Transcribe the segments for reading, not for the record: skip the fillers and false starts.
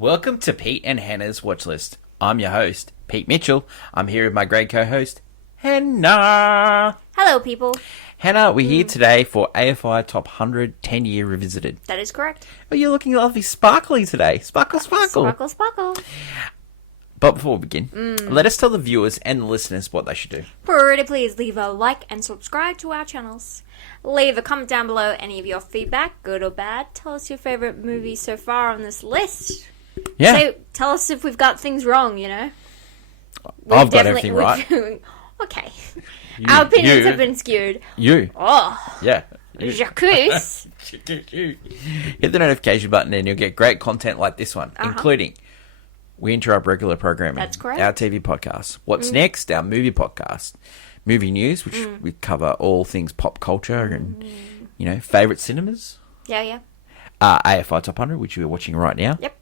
Welcome to Pete and Hannah's Watch List. I'm your host, Pete Mitchell. I'm here with my great co-host, Hannah. Hello, people. Hannah, we're here today for AFI Top 100 10-Year Revisited. That is correct. Oh, you're looking lovely sparkly today. Sparkle, sparkle. Sparkle, sparkle. But before we begin, let us tell the viewers and the listeners what they should do. Pretty please leave a like and subscribe to our channels. Leave a comment down below any of your feedback, good or bad. Tell us your favourite movie so far on this list. Yeah. So, tell us if we've got things wrong, you know. I've got everything right. Okay. Our opinions have been skewed. Oh. Yeah. Jacques. Hit the notification button and you'll get great content like this one, including We Interrupt Regular Programming. That's correct. Our TV podcast. What's next? Our movie podcast. Movie news, which we cover all things pop culture and, you know, favourite cinemas. Yeah. AFI Top 100, which we're watching right now. Yep.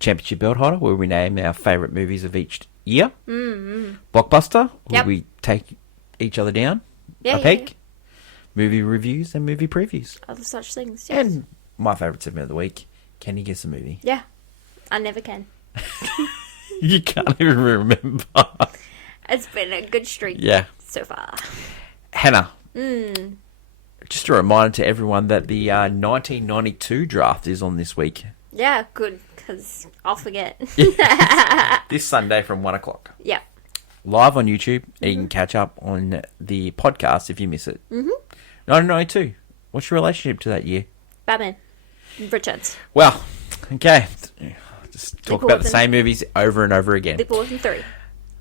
Championship Belt Holder, where we name our favourite movies of each year. Blockbuster, where we take each other down a peg. Movie reviews and movie previews. Other such things, yes. And my favourite segment of the week, Can You Guess a Movie? Yeah. I never can. You can't even remember. It's been a good streak so far. Hannah, just a reminder to everyone that the 1992 draft is on this week. Yeah, good, because I'll forget. This Sunday from 1 o'clock. Yeah. Live on YouTube, and you can catch up on the podcast if you miss it. 1992. What's your relationship to that year? Batman. Returns. Well, okay. Just talk about the same movies over and over again. The Bulletin 3.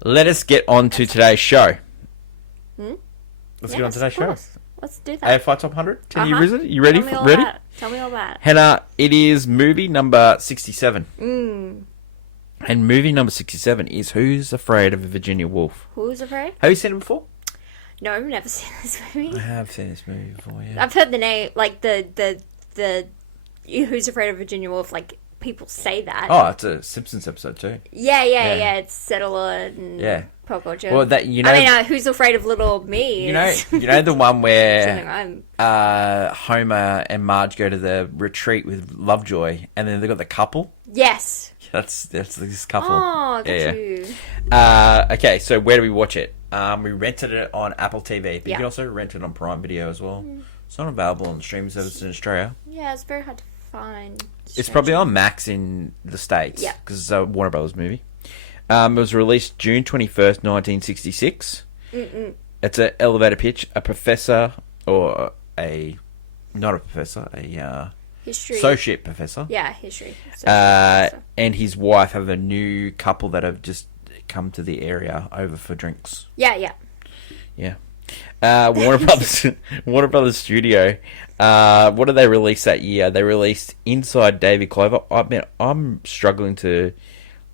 Let us get on to today's show. Let's get on to today's show. Let's do that. AFI Top 100. Can you visit? You ready? Ready? Tell me all about it. Hannah, it is movie number 67. And movie number 67 is Who's Afraid of Virginia Woolf? Who's Afraid? Have you seen it before? No, I've never seen this movie. I have seen this movie before, yeah. I've heard the name, like the Who's Afraid of Virginia Woolf, like people say that. Oh, it's a Simpsons episode too. Yeah. It's Settler and pop culture. Well, that you know. I mean, Who's Afraid of Little Me? You know the one where Homer and Marge go to the retreat with Lovejoy, and then they got the couple. Yes. That's this couple. Oh, got you. Okay, so where do we watch it? We rented it on Apple TV, but you can also rent it on Prime Video as well. It's not available on streaming services in Australia. Yeah, it's very hard to find. It's probably on Max in the States. Yeah. Because it's a Warner Brothers movie. It was released June 21st, 1966. It's an elevator pitch. A professor, or not a professor, history. Associate professor. Yeah, history. And his wife have a new couple that have just come to the area over for drinks. Yeah. Warner Brothers Studio. What did they release that year? They released Inside Davy Clover. I'm struggling to.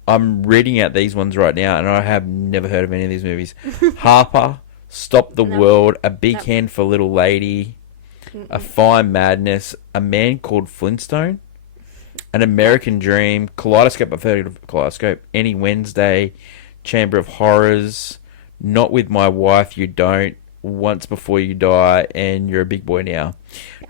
I'm reading out these ones right now, and I have never heard of any of these movies. Harper, Stop the World, A Big Hand for Little Lady, A Fine Madness, A Man Called Flintstone, An American Dream, Kaleidoscope. I've heard of Kaleidoscope. Any Wednesday, Chamber of Horrors, Not With My Wife, You Don't, Once Before You Die, and You're a Big Boy Now.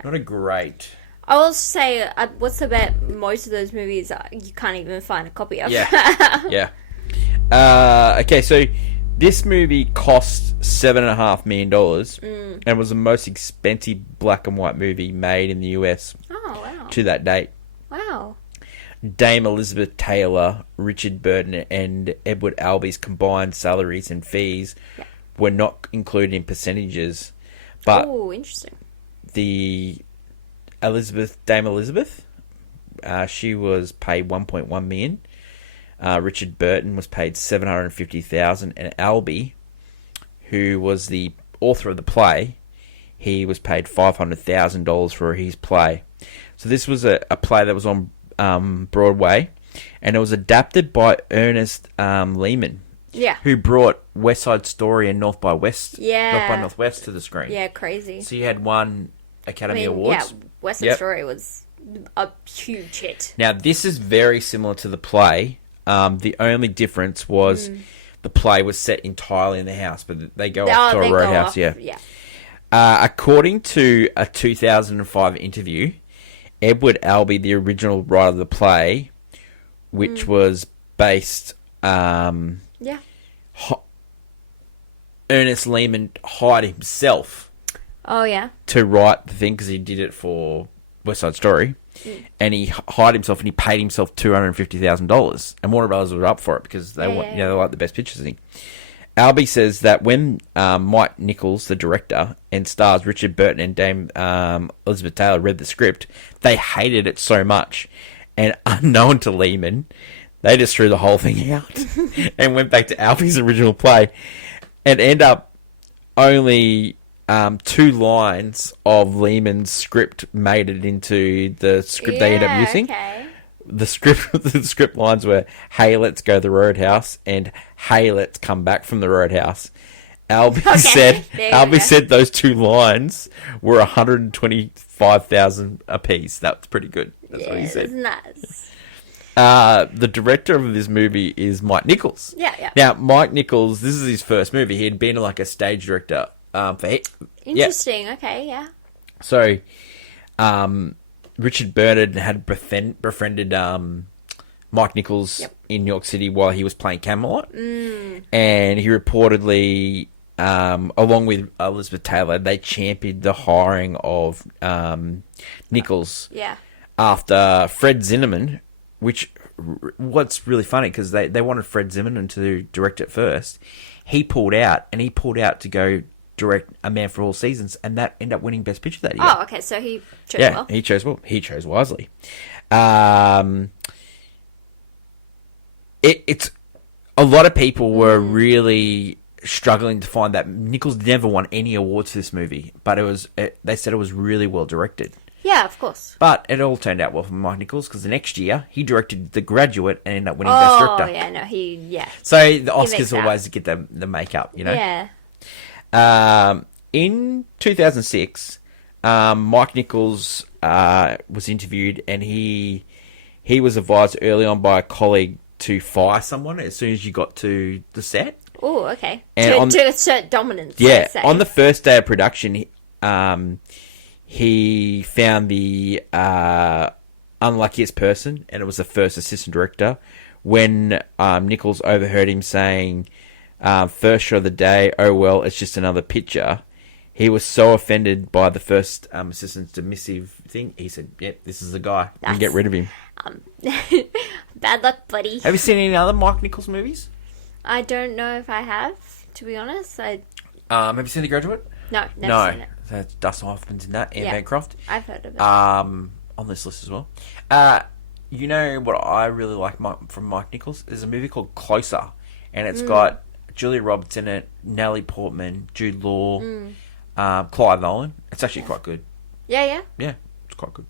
Not a great. I will say, what's the bet? Most of those movies you can't even find a copy of. Yeah. Okay, so this movie cost $7.5 million and was the most expensive black and white movie made in the US. Oh, wow. To that date. Wow. Dame Elizabeth Taylor, Richard Burton, and Edward Albee's combined salaries and fees were not included in percentages. But interesting. The Dame Elizabeth, she was paid $1.1 million. Richard Burton was paid $750,000, and Albee, who was the author of the play, he was paid $500,000 for his play. So this was a play that was on Broadway, and it was adapted by Ernest Lehman. Yeah. Who brought West Side Story and North by Northwest to the screen. Yeah, crazy. So you had one Academy Awards. Yeah, West Side Story was a huge hit. Now, this is very similar to the play. The only difference was the play was set entirely in the house, but they go off to a roadhouse. Yeah. According to a 2005 interview, Edward Albee, the original writer of the play, which was based. Yeah. Ernest Lehman hired himself Oh, yeah. to write the thing because he did it for West Side Story, and he hired himself and he paid himself $250,000, and Warner Brothers were up for it because they want, they like the best pictures thing. Albee says that when Mike Nichols, the director, and stars Richard Burton and Dame Elizabeth Taylor read the script, they hated it so much, and unknown to Lehman, they just threw the whole thing out and went back to Albee's original play, and end up only 2 lines of Lehman's script made it into the script they end up using. Okay. The script lines were, "Hey, let's go to the Roadhouse," and "Hey, let's come back from the Roadhouse." Albee said those 2 lines were 125,000 apiece. That's pretty good. That's what he said. Nice. The director of this movie is Mike Nichols. Yeah. Now, Mike Nichols, this is his first movie. He had been like a stage director Interesting. Yeah. Okay, yeah. So, Richard Burton had befriended Mike Nichols in New York City while he was playing Camelot. And he reportedly, along with Elizabeth Taylor, they championed the hiring of Nichols after Fred Zinnemann, which, what's really funny, because they wanted Fred Zimmerman to direct it first. He pulled out to go direct A Man for All Seasons, and that ended up winning Best Picture that year. Oh, okay, so he chose well. Yeah, he chose well. He chose wisely. It's a lot of people were really struggling to find that Nichols never won any awards for this movie, but they said it was really well directed. Yeah, of course. But it all turned out well for Mike Nichols, because the next year he directed The Graduate and ended up winning Best Director. Oh, yeah, no, So the Oscars always get the makeup, you know? Yeah. In 2006, Mike Nichols was interviewed, and he was advised early on by a colleague to fire someone as soon as you got to the set. Oh, okay. And to assert dominance. Yeah, on the first day of production, he found the unluckiest person, and it was the first assistant director, when Nichols overheard him saying, "First shot of the day, oh well, it's just another picture." He was so offended by the first assistant's dismissive thing, he said, "Yep, this is the guy. We can get rid of him." Bad luck, buddy. Have you seen any other Mike Nichols movies? I don't know if I have, to be honest. Have you seen The Graduate? No, never seen it. That's Dustin Hoffman's in that, Anne Bancroft. I've heard of it. On this list as well. You know what I really like from Mike Nichols? There's a movie called Closer, and it's got Julia Roberts in it, Natalie Portman, Jude Law, Clive Owen. It's actually quite good. Yeah? Yeah, it's quite good.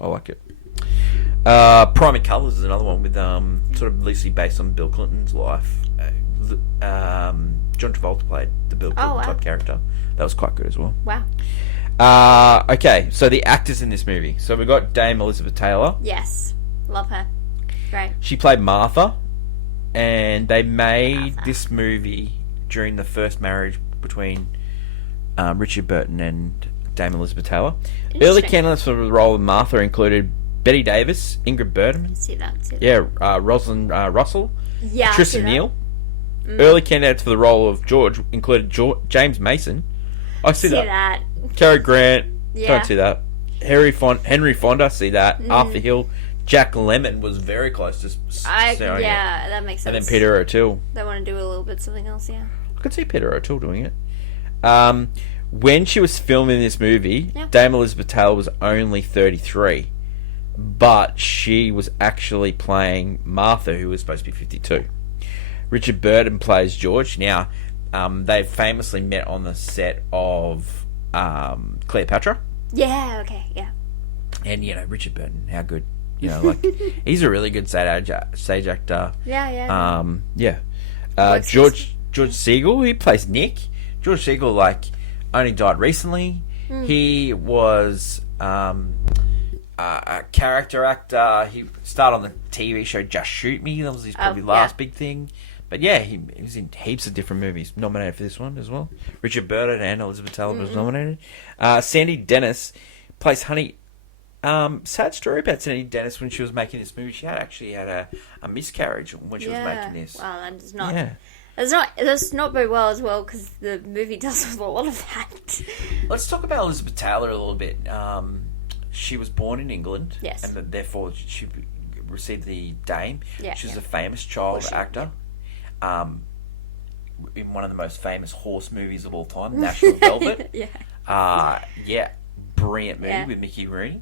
I like it. Primary Colours is another one with sort of loosely based on Bill Clinton's life. John Travolta played the Bill Clinton type character. That was quite good as well. Wow. Okay, so the actors in this movie. So we got Dame Elizabeth Taylor. Yes. Love her. Great. She played Martha, and they made this movie during the first marriage between Richard Burton and Dame Elizabeth Taylor. Early candidates for the role of Martha included Betty Davis, Ingrid Bergman. See that. Yeah, Rosalind Russell. Yeah. Tristan Neal. Early candidates for the role of George included James Mason. I see that. Cary Grant. Yeah. Don't see that. Henry Fonda. See that. Arthur Hill. Jack Lemmon was very close to starring it. That makes sense. And then Peter O'Toole. They want to do a little bit something else, yeah. I could see Peter O'Toole doing it. When she was filming this movie, Dame Elizabeth Taylor was only 33. But she was actually playing Martha, who was supposed to be 52. Richard Burton plays George. Now, they famously met on the set of Cleopatra. Yeah, okay, yeah. And, Richard Burton, how good. He's a really good stage actor. Yeah. George Siegel, he plays Nick. George Siegel, only died recently. He was a character actor. He started on the TV show Just Shoot Me. That was his probably last big thing. But yeah, he was in heaps of different movies. Nominated for this one as well. Richard Burton and Elizabeth Taylor was nominated. Sandy Dennis plays Honey Sad story about Sandy Dennis when she was making this movie. She actually had a miscarriage when she was making this. Wow, that does not. Yeah. That's not very well as well because the movie does a lot of that. Let's talk about Elizabeth Taylor a little bit. She was born in England, yes, and therefore she received the Dame. Yeah, She's a famous child actor. Yeah. In one of the most famous horse movies of all time, National Velvet. Brilliant movie with Mickey Rooney.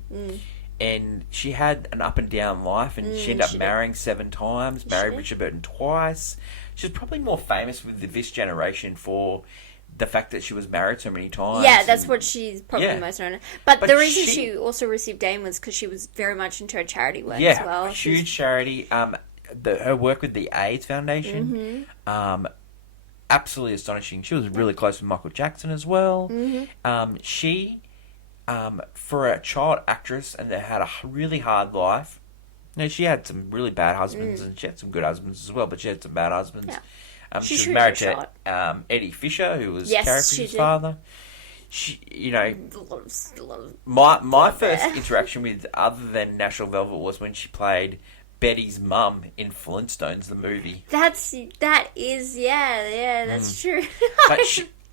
And she had an up and down life, and she ended up marrying 7 times, married Richard Burton twice. She's probably more famous with this generation for the fact that she was married so many times. Yeah, that's what she's probably most known. But the reason she also received Dame was because she was very much into her charity work as well. Yeah, huge charity. Her work with the AIDS Foundation, absolutely astonishing. She was really close with Michael Jackson as well. She, for a child actress and that had a really hard life, she had some really bad husbands and she had some good husbands as well, but she had some bad husbands. Yeah. She was married to Eddie Fisher, who was Carrie Fisher's father. She, my first interaction with other than National Velvet was when she played Betty's mum in Flintstones, the movie. That's true. But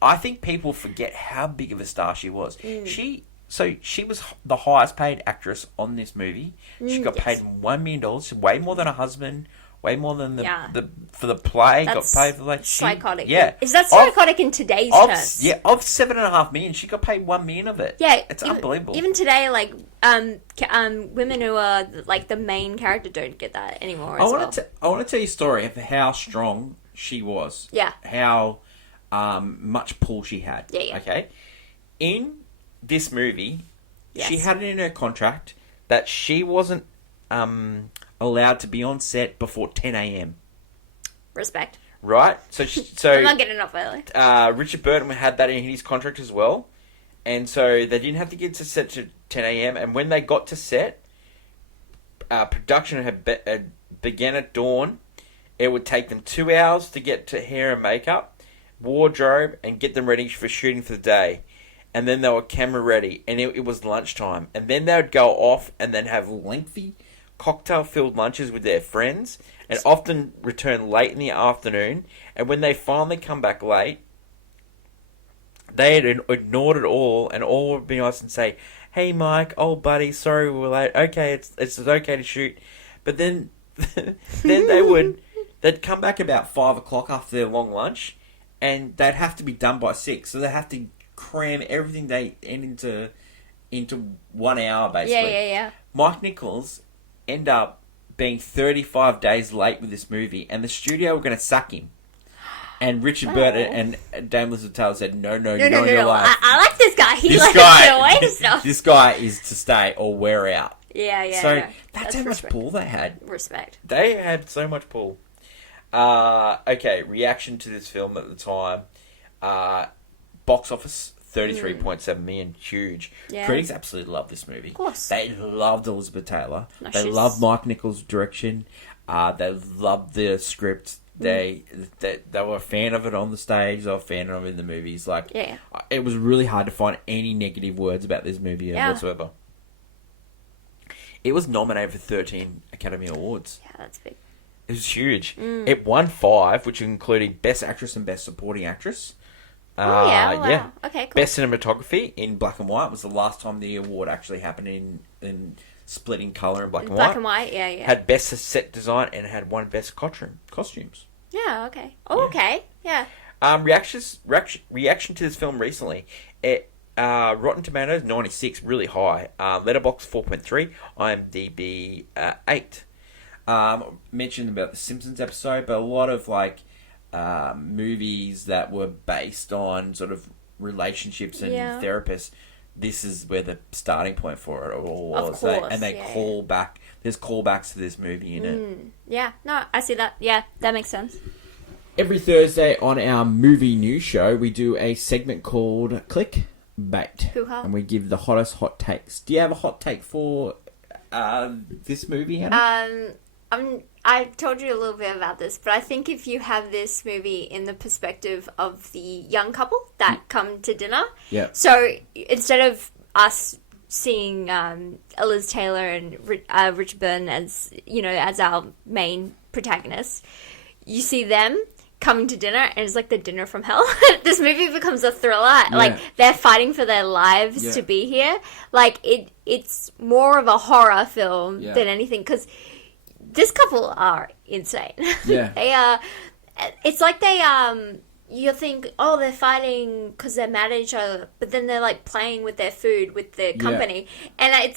I think people forget how big of a star she was. She was the highest paid actress on this movie. She got paid $1 million, way more than her husband. Way more than for the play. That's got paid for psychotic. Yeah, is that psychotic in today's terms? Yeah, of $7.5 million, she got paid $1 million of it. Yeah, it's unbelievable. Even today, women who are the main character don't get that anymore. I want to tell you a story of how strong she was. Yeah, how much pull she had. Yeah. Okay, in this movie, she had it in her contract that she wasn't allowed to be on set before 10 a.m. Respect. Right? So I'm not getting up early. Richard Burton had that in his contract as well. And so they didn't have to get to set to 10 a.m. And when they got to set, production had began at dawn. It would take them 2 hours to get to hair and makeup, wardrobe, and get them ready for shooting for the day. And then they were camera ready. And it was lunchtime. And then they would go off and then have lengthy cocktail-filled lunches with their friends and often return late in the afternoon. And when they finally come back late, they had ignored it all and all would be nice and say, "Hey, Mike, old buddy, sorry we were late. Okay, it's okay to shoot." But then they'd come back about 5 o'clock after their long lunch and they'd have to be done by 6. So they have to cram everything they into 1 hour, basically. Yeah. Mike Nichols end up being 35 days late with this movie, and the studio were going to sack him. And Richard Burton and Dame Elizabeth Taylor said, "No, you're on your life. I like this guy. He likes to away stuff. This guy is to stay or wear out." Yeah. So that's how much pull they had. Respect. They had so much pull. Okay, reaction to this film at the time. Box office. 33.7 million, huge. Yeah. Critics absolutely love this movie. Of course. They loved Elizabeth Taylor. They loved Mike Nichols' direction. They loved the script. They were a fan of it on the stage. They were a fan of it in the movies. It was really hard to find any negative words about this movie whatsoever. It was nominated for 13 Academy Awards. Yeah, that's big. It was huge. It won 5, which included Best Actress and Best Supporting Actress. Wow. Okay, cool. Best cinematography in black and white was the last time the award actually happened in split in colour and black and white. Black and white, yeah. Had best set design and had one best costumes. Yeah, okay. Oh, okay, yeah. Reaction to this film recently. Rotten Tomatoes 96, really high. Letterboxd 4.3, IMDb 8. Mentioned about the Simpsons episode, but a lot of movies that were based on sort of relationships and therapists. This is where the starting point for it all was. Of course, they call back. There's callbacks to this movie in it. Yeah, no, I see that. Yeah, that makes sense. Every Thursday on our movie news show, we do a segment called Clickbait. Hoo-ha. And we give the hottest hot takes. Do you have a hot take for this movie, Hannah? I told you a little bit about this, but I think if you have this movie in the perspective of the young couple that come to dinner, so instead of us seeing Liz Taylor and Richard Burton as, as our main protagonists. You see them coming to dinner, and it's like the dinner from hell. This movie becomes a thriller. Yeah. Like, they're fighting for their lives to be here. Like, it's more of a horror film than anything, because this couple are insane. Yeah. They are... It's like they, you think, oh, they're fighting because they're mad at each other, but then they're, like, playing with their food, with their company. And I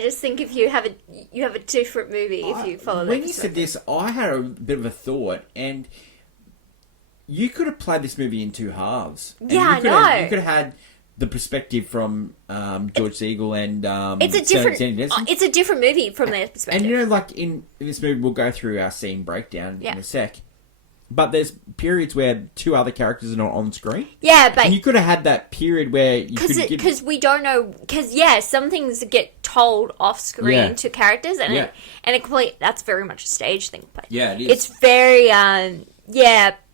just think if you have a different movie if you follow that. When you said this, I had a bit of a thought, and you could have played this movie in two halves. Yeah, I know. You could have had the perspective from George Siegel and it's a different movie from their perspective. And like in this movie, we'll go through our scene breakdown in a sec. But there's periods where two other characters are not on screen. Yeah, but... And you could have had that period where you Because we don't know... Because, some things get told off screen to characters, and that's very much a stage thing. But yeah, it is. It's very,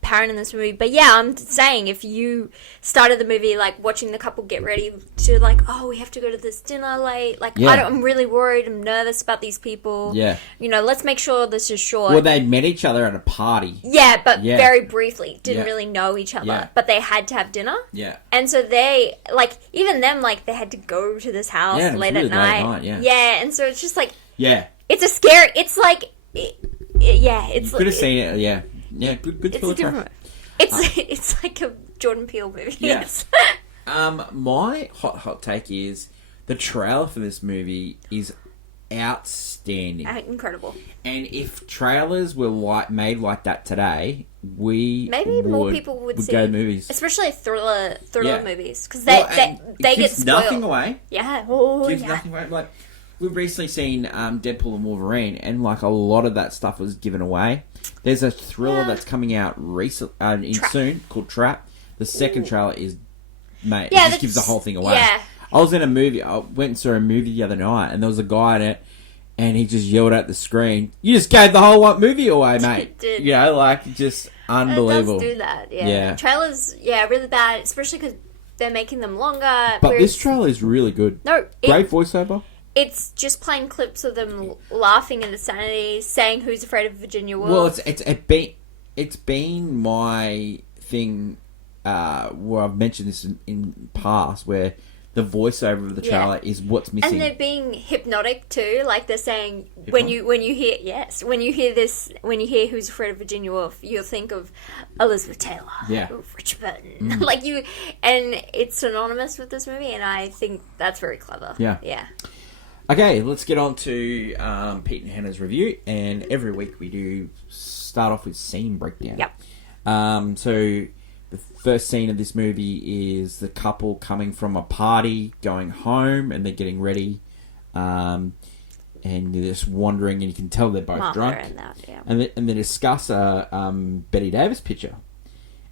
apparent in this movie. But, I'm saying, if you started the movie, like, watching the couple get ready to, like, oh, we have to go to this dinner late. Like, I'm really worried. I'm nervous about these people. Yeah. Let's make sure this is short. Well, they met each other at a party. Yeah, but very briefly. Didn't really know each other. Yeah. But they had to have dinner. Yeah. And so they, like, even them, like, they had to go to this house late at night. Yeah, and so it's just, like... Yeah. It's a scary... It's like... it's you could have seen it, yeah. Yeah, good it's a different... It's like a Jordan Peele movie. Yeah. Yes. My hot take is the trailer for this movie is outstanding. Incredible. And if trailers were made like that today, more people would see go to movies, especially thriller movies, because they get spoiled. Nothing away. Yeah. Gives nothing away. Like, we've recently seen Deadpool and Wolverine, and like a lot of that stuff was given away. There's a thriller that's coming out soon called Trap. The second trailer is, it just gives the whole thing away. Yeah. I was in a movie. I went and saw a movie the other night, and there was a guy in it, and he just yelled at the screen, "You just gave the whole movie away, mate!" Did. Just unbelievable. It does do that. Yeah. Trailers, really bad, especially because they're making them longer. But this trailer is really good. Great voiceover. It's just playing clips of them laughing at insanity, saying "Who's Afraid of Virginia Woolf?" Well, it's been my thing. Where I've mentioned this in past, where the voiceover of the trailer is what's missing, and they're being hypnotic too. Like they're saying when you hear "Who's Afraid of Virginia Woolf," you'll think of Elizabeth Taylor, Richard Burton, and it's synonymous with this movie, and I think that's very clever. Yeah. Okay, let's get on to Pete and Hannah's review, and every week we do start off with scene breakdown. Yep. So the first scene of this movie is the couple coming from a party, going home, and they're getting ready, and they're just wandering, and you can tell they're both drunk. And they discuss a Betty Davis picture.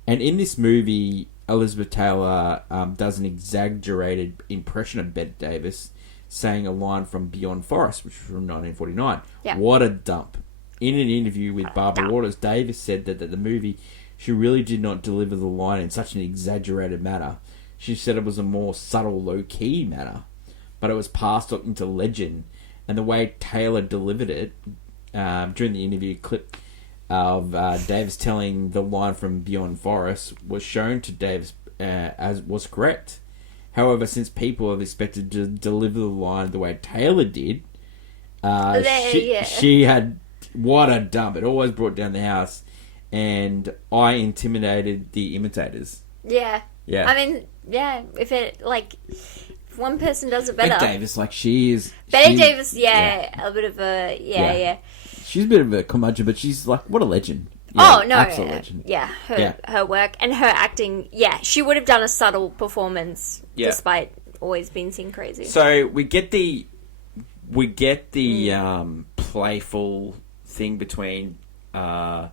And in this movie, Elizabeth Taylor does an exaggerated impression of Betty Davis, saying a line from Beyond Forest, which was from 1949. Yeah. What a dump. In an interview with Barbara Waters, Davis said that the movie, she really did not deliver the line in such an exaggerated manner. She said it was a more subtle, low-key manner, but it was passed on into legend. And the way Taylor delivered it during the interview clip of Davis telling the line from Beyond Forest was shown to Davis as was correct. However, since people have expected to deliver the line the way Taylor did, she had... What a dump. It always brought down the house. And I intimidated the imitators. Yeah. Yeah. I mean, if one person does it better... Betty Davis, she is... Betty Davis, a bit of a... Yeah. She's a bit of a curmudgeon, but she's what a legend. Yeah, no. Absolute legend. Yeah, her work and her acting, she would have done a subtle performance despite always being seen crazy. So we get the playful thing between Martha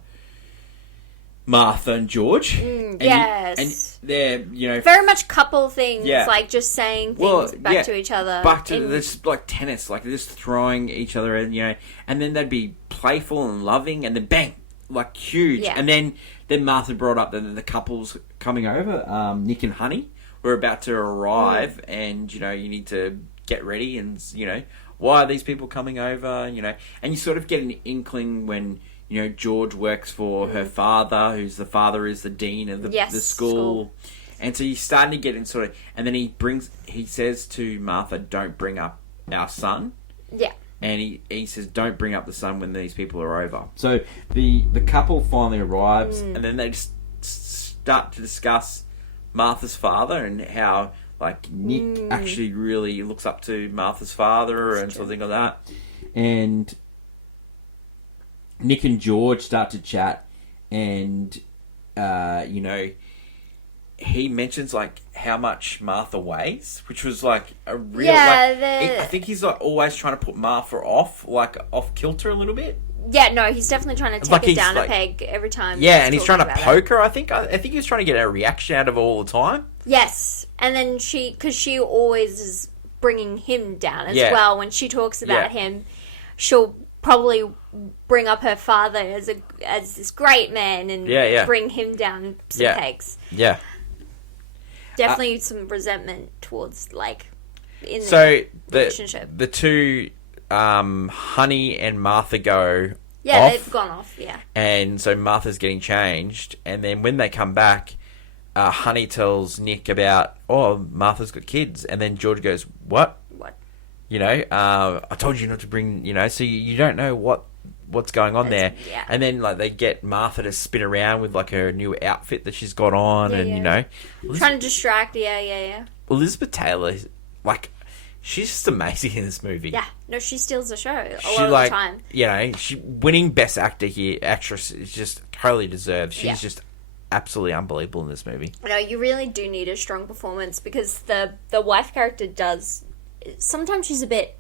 and George. Yes. And they're, very much couple things, just saying things back to each other. Back to this, tennis, they're just throwing each other, and then they'd be playful and loving, and then bang, huge. Yeah. And then Martha brought up that the couple's coming over, Nick and Honey, we're about to arrive, and, you know, you need to get ready, and, you know, why are these people coming over, you know? And you sort of get an inkling when, you know, George works for her father, who's the father is the dean of the school. And so you're starting to get in sort of... And then he says to Martha, don't bring up our son. Yeah. And he says, don't bring up the son when these people are over. So the couple finally arrives, and then they just start to discuss Martha's father and how, like, Nick actually really looks up to Martha's father and something like that. And Nick and George start to chat, and, you know, he mentions, like, how much Martha weighs, which was, like, a real... I think he's, like, always trying to put Martha off kilter a little bit. Yeah, no, he's definitely trying to take it down a peg every time. Yeah, and he's trying to poke her, I think. I think he was trying to get a reaction out of her all the time. Yes, and then because she always is bringing him down as well. When she talks about him, she'll probably bring up her father as this great man and bring him down some pegs. Yeah. Definitely some resentment towards, like, in the relationship. The two, Honey and Martha go off. They've gone off, and so Martha's getting changed, and then when they come back, Honey tells Nick about, Martha's got kids, and then George goes, what? You know, I told you not to bring, you know, so you don't know what's going on there. Yeah. And then, like, they get Martha to spin around with, like, her new outfit that she's got on, you know. Trying to distract, Elizabeth Taylor, like, she's just amazing in this movie. Yeah. No, she steals the show a lot of the time. You know, winning Best Actress is just totally deserved. She's just absolutely unbelievable in this movie. No, you really do need a strong performance, because the wife character does... Sometimes she's a bit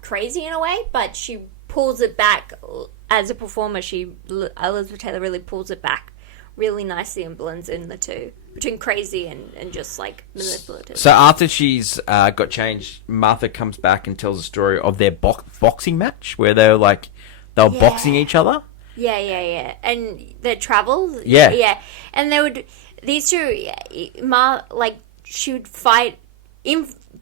crazy in a way, but she pulls it back as a performer. Elizabeth Taylor really pulls it back really nicely and blends in the two, between crazy and just, like, manipulative. So after she's got changed, Martha comes back and tells a story of their boxing match where they were boxing each other. Yeah. And their travels. Yeah. And these two, she would fight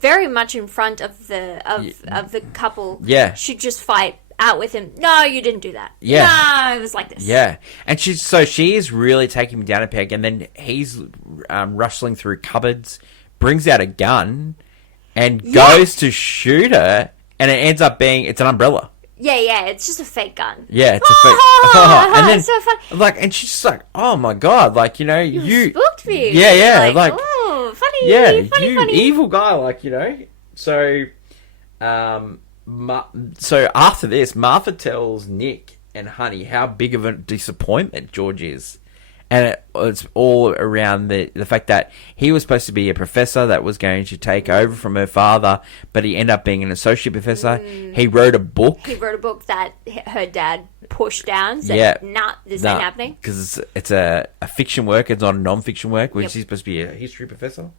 very much in front of the couple. Yeah. She'd just fight out with him. No, you didn't do that. Yeah. No, it was like this. Yeah. And she is really taking him down a peg, and then he's rustling through cupboards, brings out a gun, and goes to shoot her, and it ends up being, it's an umbrella. Yeah, it's just a fake gun. Yeah, it's a fake... and then, it's so funny. Like, and she's just like, oh my god, like, you know, you... spooked me. Yeah, like... Oh, funny. Yeah, funny. Evil guy, like, you know. So, so after this, Martha tells Nick and Honey how big of a disappointment George is. And it's all around the fact that he was supposed to be a professor that was going to take over from her father, but he ended up being an associate professor. He wrote a book. That her dad pushed down. Said, this ain't happening. Because it's a fiction work. It's not a non-fiction work, which he's supposed to be a history professor.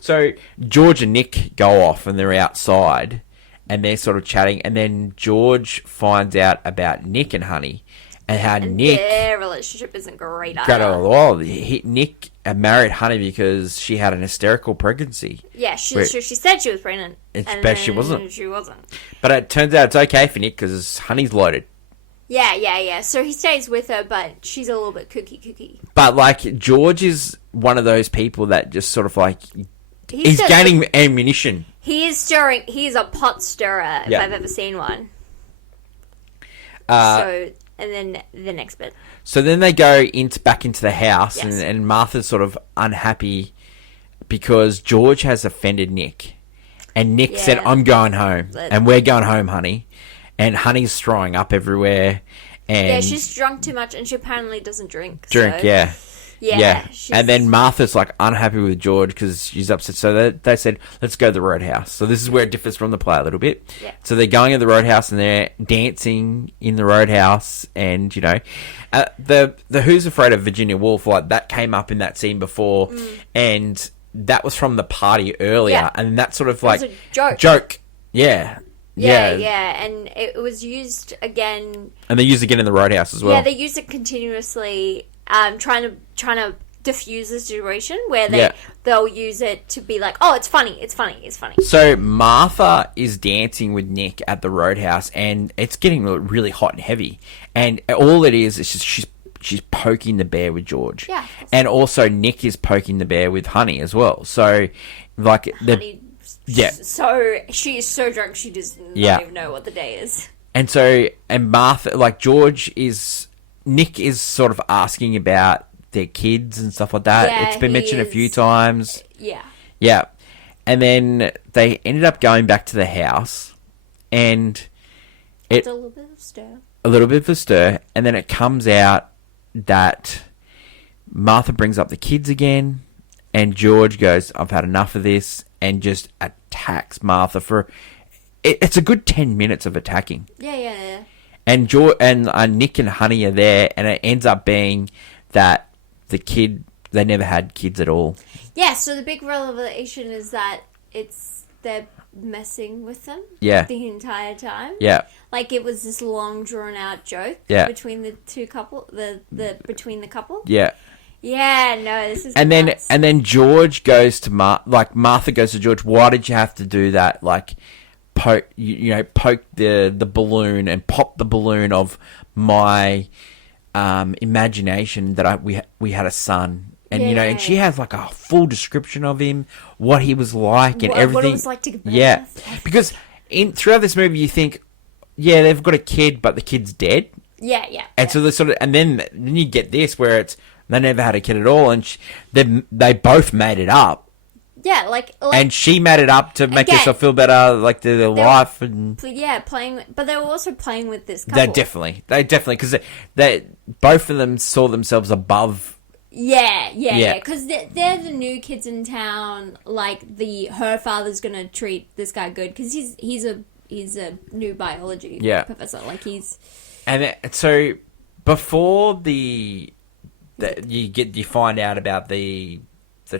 So George and Nick go off, and they're outside, and they're sort of chatting. And then George finds out about Nick and Honey. And how Nick... their relationship isn't great either. Well, Nick married Honey because she had an hysterical pregnancy. Yeah, she said she was pregnant. But she wasn't. She wasn't. But it turns out it's okay for Nick because Honey's loaded. Yeah. So he stays with her, but she's a little bit kooky. But, like, George is one of those people that just sort of, like... He's gaining ammunition. He is stirring... He is a pot stirrer, if I've ever seen one. And then the next bit. So then they go back into the house, and Martha's sort of unhappy because George has offended Nick. And Nick said, I'm going home. And we're going home, Honey. And Honey's throwing up everywhere. And she's drunk too much, and she apparently doesn't drink. Yeah. And then Martha's, like, unhappy with George because she's upset. So they said, let's go to the Roadhouse. So this is where it differs from the play a little bit. Yeah. So they're going to the Roadhouse, and they're dancing in the Roadhouse. And, you know, the Who's Afraid of Virginia Woolf, like, that came up in that scene before. And that was from the party earlier. Yeah. And that sort of, like... it was a joke. Yeah. And it was used again... And they used it again in the Roadhouse as well. Yeah, they used it continuously... trying to diffuse the situation where Yeah. they'll use it to be like, oh, it's funny, it's funny, it's funny. So Martha is dancing with Nick at the Roadhouse, and it's getting really hot and heavy. And all it is just she's poking the bear with George. Yeah. And also Nick is poking the bear with Honey as well. So, like, Honey, yeah. So she is so drunk she does not even know what the day is. And so, and Martha, like, Nick is sort of asking about their kids and stuff like that. Yeah, it's been he mentioned a is. few times. Yeah. Yeah. And then they ended up going back to the house, and It's a little bit of stir. a little bit of a stir, and then it comes out that Martha brings up the kids again, and George goes, I've had enough of this, and just attacks Martha for... It's a good 10 minutes of attacking. Yeah. And Nick and Honey are there, and it ends up being that they never had kids at all. Yeah, so the big revelation is that they're messing with them the entire time. Yeah. Like, it was this long drawn out joke between the two couple, between the couple. Yeah. Yeah, no, this is and nuts. then George goes to Martha goes to George, why did you have to do that? Like, poke the balloon and pop the balloon of my imagination that we had a son. And, and she has, like, a full description of him, what he was like, and everything. What it was like to give birth. Yeah. Because throughout this movie, you think, yeah, they've got a kid, but the kid's dead. Yeah. And so and then you get this, where it's, they never had a kid at all, and they both made it up. Yeah, like... And she made it up to make herself feel better, like, their life. And yeah, but they were also playing with this couple. They definitely, because they both of them saw themselves above... Yeah. Because they're the new kids in town. Like, her father's gonna treat this guy good because he's a new biology professor. Like, he's... And so before you find out about the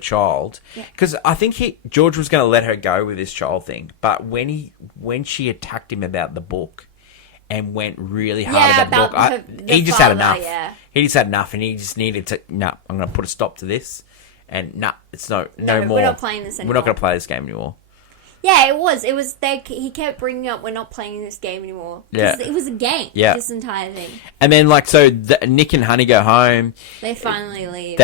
child, because I think George was going to let her go with this child thing, but when she attacked him about the book and went really hard about the book, he just had enough. Yeah. He just had enough, and he just needed to. No, I'm going to put a stop to this, and it's no more. We're not playing this anymore. We're not going to play this game anymore. Yeah, it was. He kept bringing up, we're not playing this game anymore. Yeah. It was a game, this entire thing. And then, like, so Nick and Honey go home. They finally leave.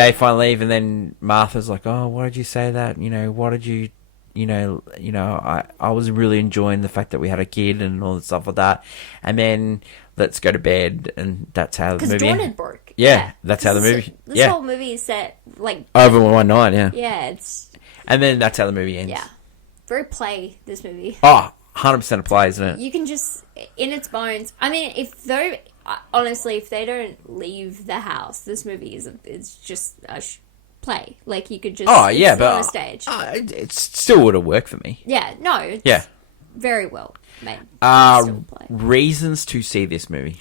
And then Martha's like, oh, why did you say that? Why did you, I was really enjoying the fact that we had a kid and all that stuff like that. And then let's go to bed, and that's how the movie... Because Dawn had broke. Yeah, that's how the movie... This whole movie is set, like... Over one night, yeah. Yeah, it's... And then that's how the movie ends. Yeah. Very play, this movie. Oh, 100% a play, isn't it? You can just, in its bones... I mean, if they don't leave the house, this movie is just a play. Like, you could just... Oh, yeah, but... on a stage. It still would have worked for me. Yeah, no, it's very well made. Reasons to see this movie.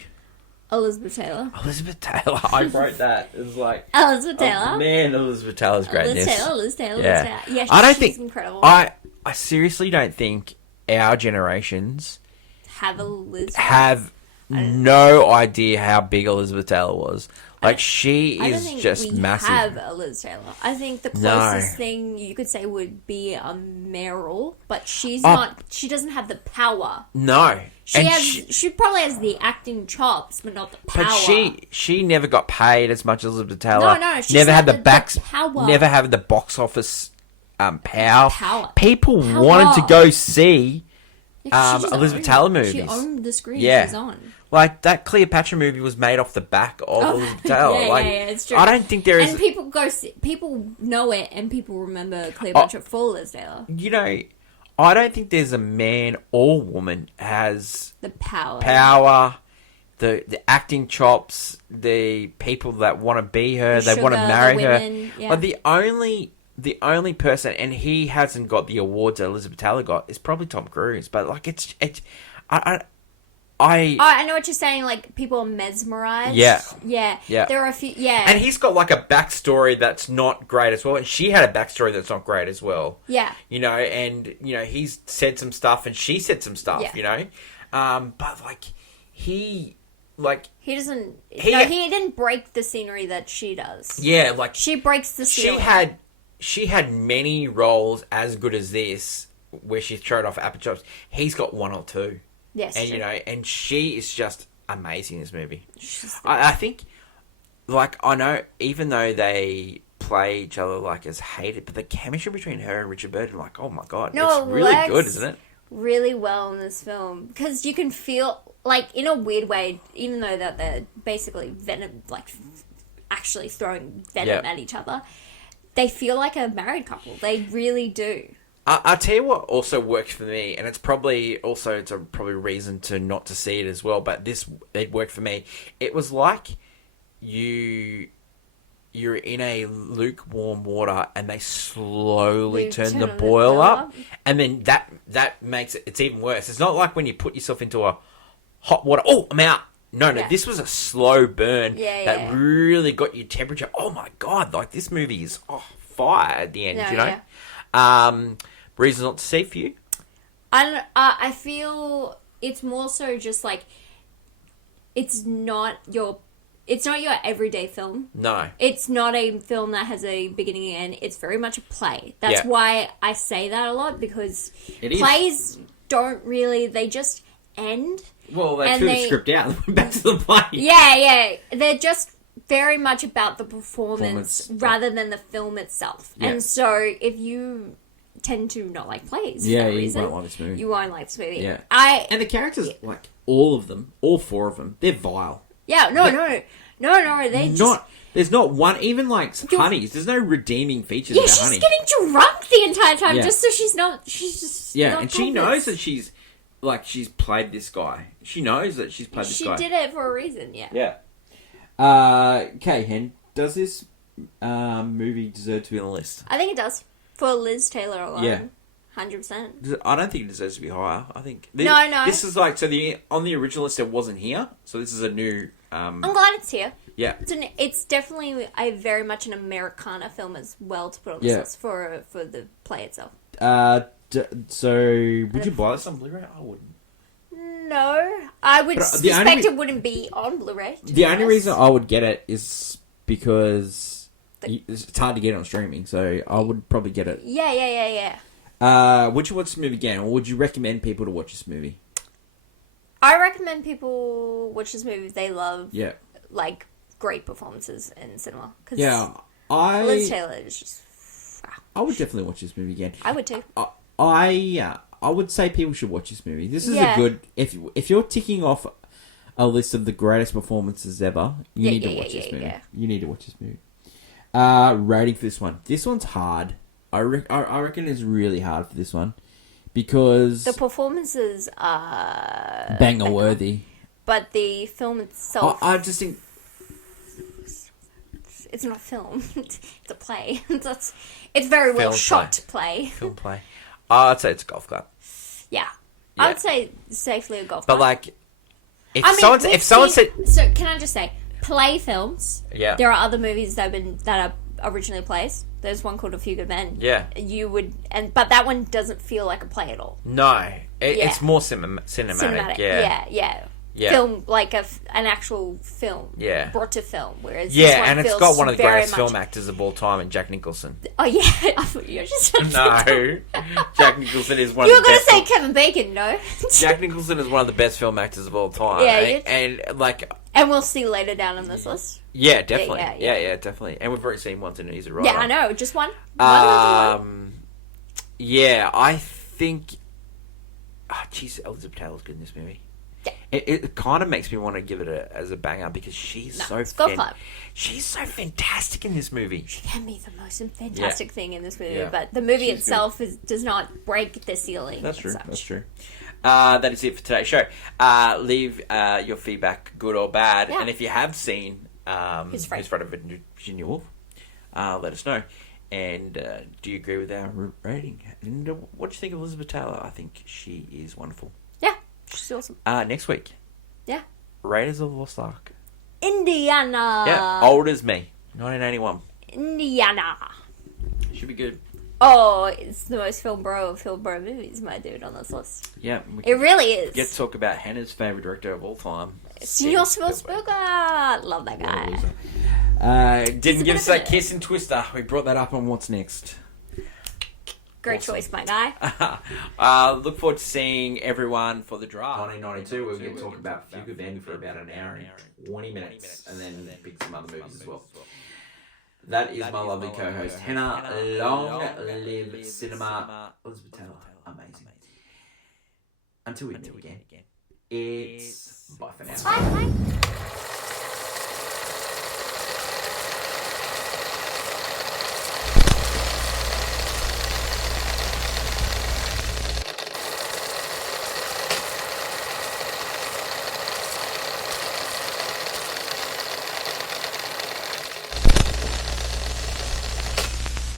Elizabeth Taylor. I wrote that. It was like... Elizabeth Taylor. Oh, man, Elizabeth Taylor's great. Liz Taylor. Yeah, she's incredible. I seriously don't think our generations have no idea how big Elizabeth Taylor was. Like, she is just massive. I don't think we have a Liz Taylor. I think the closest thing you could say would be a Meryl, but she's not. She doesn't have the power. No. She probably has the acting chops, but not the power. But she never got paid as much as Elizabeth Taylor. No. She never had the power. Never had the box office power. People Power. wanted to go see Elizabeth Taylor movies. She owned the screen she's on. Like, that Cleopatra movie was made off the back of Elizabeth Taylor. Yeah, it's true. I don't think there is... And people know it, and people remember Cleopatra for Liz Taylor. I don't think there's a man or woman has... the power. The acting chops, the people that want to be her, they want to marry her. Yeah. But the only person, and he hasn't got the awards that Elizabeth Taylor got, is probably Tom Cruise. But, like, I know what you're saying. Like, people are mesmerized. Yeah. There are a few. Yeah, and he's got, like, a backstory that's not great as well, and she had a backstory that's not great as well. Yeah. He's said some stuff, and she said some stuff. Yeah. But, like, he like He doesn't. He- no, he didn't break the scenery that she does. yeah, like She breaks the ceiling. she had many roles as good as this where she showed off apple chops. He's got one or two. Yes, And true. you know, and she is just amazing in this movie. She's- I think, like, I know, even though they play each other like as hated, but the chemistry between her and Richard Burton, like, oh my god, No, it's really Lex- good, isn't it? really well in this film because you can feel like in a weird way, even though that they're basically venom, like actually throwing venom Yeah. at each other, they feel like a married couple. They really do. I'll tell you what also worked for me, and it's probably also it's a probably reason to not to see it as well. But it worked for me. It was like you're in a lukewarm water, and they slowly You turn turn the the boil boil up, up. and then that makes it's even worse. It's not like when you put yourself into a hot water. Oh, I'm out. No, Yeah. this was a slow burn Yeah, that yeah. really got you temperature. Oh my god! Like this movie is fire at the end. No, you know. yeah. Reasons not to see for you. I feel it's more so just like it's not your everyday film. No. It's not a film that has a beginning and end. It's very much a play. That's Yeah. why I say that a lot because It is. plays don't really. They just end. Well, they And threw the they- script out and went back to the play. Yeah. They're just very much about the performance Performance, rather than the film itself. Yeah. And so if you tend to not like plays for Yeah, that you reason, won't like this movie. you won't like this movie. Yeah. I And the characters, like, all of them, all four of them, they're vile. yeah no. They just There's not one, even like You're- Honey's, there's no redeeming features yeah about she's Honey. getting drunk the entire time Yeah. just so she's just Yeah, not and she pompous. knows that she's played this guy. She knows that she's played this She guy. did it for a reason. Yeah. Yeah. Okay, Hen, does this movie deserve to be on the list? I think it does for Liz Taylor alone. Yeah. 100%. I don't think it deserves to be higher. I think No. This is like on the original list it wasn't here, so this is a new. I'm glad it's here. Yeah. It's definitely a very much an Americana film as well to put on this Yeah. list for the play itself. So would you buy this on Blu-ray? I wouldn't. No, I would But, the suspect only- it wouldn't be on Blu-ray. to be The only honest. reason I would get it is because The- it's hard to get it on streaming, so I would probably get it. Yeah. Would you watch this movie again, or would you recommend people to watch this movie? I recommend people watch this movie if they love Yeah. like great performances in cinema. Cause Yeah, Liz Taylor is just. Wow. I would definitely watch this movie again. I would too. I would say people should watch this movie. This is Yeah. a good if you're ticking off a list of the greatest performances ever, you need to watch this movie. Yeah. You need to watch this movie. Rating for this one. This one's hard. I reckon it's really hard for this one because The performances are banger worthy. but the film itself, I just think it's not a film. It's a play. It's very well Film shot play. film play. I'd say it's a golf club. Yeah. Yeah. I would say safely a golf But club. like, if I mean, someone we've said, seen- so can I just say, play films. yeah, There are other movies that are originally plays. There's one called A Few Good Men. yeah, You would, but that one doesn't feel like a play at all. no, Yeah. it's more cinematic. Cinematic. Yeah, Yeah. Yeah. Film like an actual film. Yeah. Brought to film. Whereas this yeah, one and it's feels got one of the very greatest much- film actors of all time, in Jack Nicholson. Oh yeah, I thought you were just. No, Jack Nicholson is one You of were the gonna best. say Kevin Bacon, no? Jack Nicholson is one of the best film actors of all time. Yeah, and like, And we'll see later down on this list. yeah, definitely, yeah. yeah, definitely. And we've already seen once, and he's a writer. Yeah, I know. Just one. One. Yeah, I think. Oh, jeez, Elizabeth Taylor's good in this movie. Yeah. It kind of makes me want to give it as a banger because she's it's Golf Club. she's so fantastic in this movie. She can be the most fantastic thing in this movie, Yeah. but the movie She's itself does not break the ceiling. That's as true. such. That's true. That is it for today's show. Leave your feedback, good or bad, Yeah. and if you have seen Who's Afraid? of Virginia Woolf, let us know. And do you agree with our rating? And what do you think of Elizabeth Taylor? I think she is wonderful. Yeah, she's awesome. Next week, Yeah. Raiders of the Lost Ark. Indiana. Yeah, old as me, 1981. Indiana. Should be good. Oh, it's the most film bro movies, my dude, on this list. Yeah, It really is. get to talk about Hannah's favourite director of all time. Senor Spielberg. Love that guy. Didn't give us that kiss and Twister. We brought that up on What's Next. Great choice, my guy. Look forward to seeing everyone for the draft. 1992, we're going to talk about Figure Bang for about an hour and 20 minutes, and then pick some other movies as well. That is my lovely co-host, Hannah. Long live cinema. Elizabeth Taylor, amazing. Until we meet again, it's bye for now. Bye.